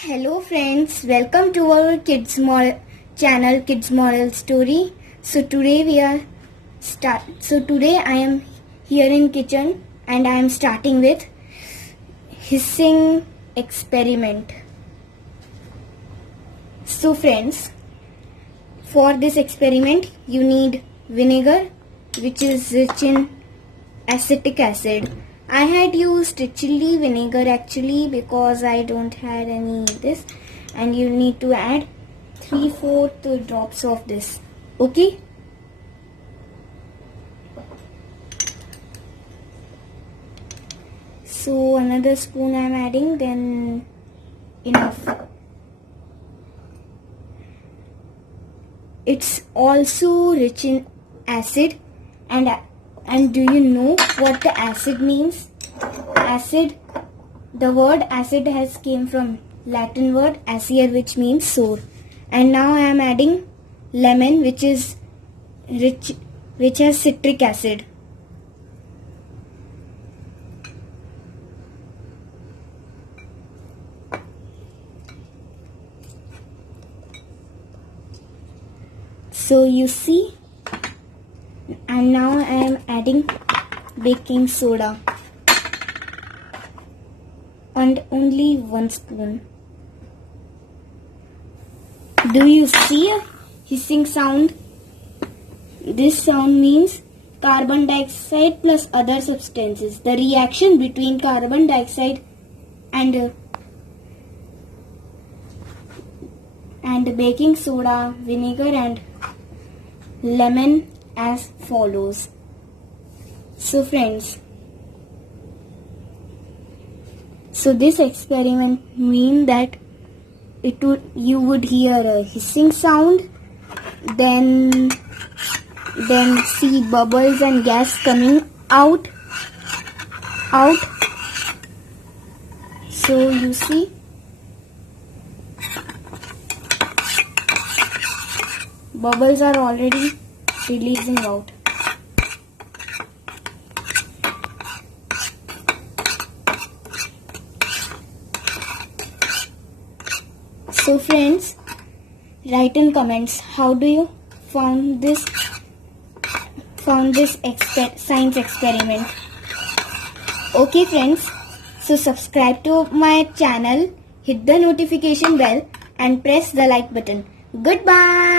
Hello friends, welcome to our channel Kids Moral Story. Today I am here in kitchen and I am starting with hissing experiment. So friends, for this experiment you need vinegar, which is rich in acetic acid. I had used chili vinegar actually because I don't have any this, and you need to add 3/4 drops of this. Okay. So another spoon I am adding, then enough. It's also rich in acid, and do you know what the acid means? Acid, the word acid has came from Latin word acer, which means sour. And now I am adding lemon, which has citric acid. So you see, and now I am adding baking soda and only 1 spoon. Do you see a hissing sound? This sound means carbon dioxide plus other substances. The reaction between carbon dioxide and baking soda, vinegar and lemon as follows. So friends, so this experiment mean that you would hear a hissing sound, then see bubbles and gas coming out. So you see, bubbles are already releasing out. So friends, write in comments how do you found this science experiment. Okay friends, so subscribe to my channel, hit the notification bell and press the like button. Goodbye.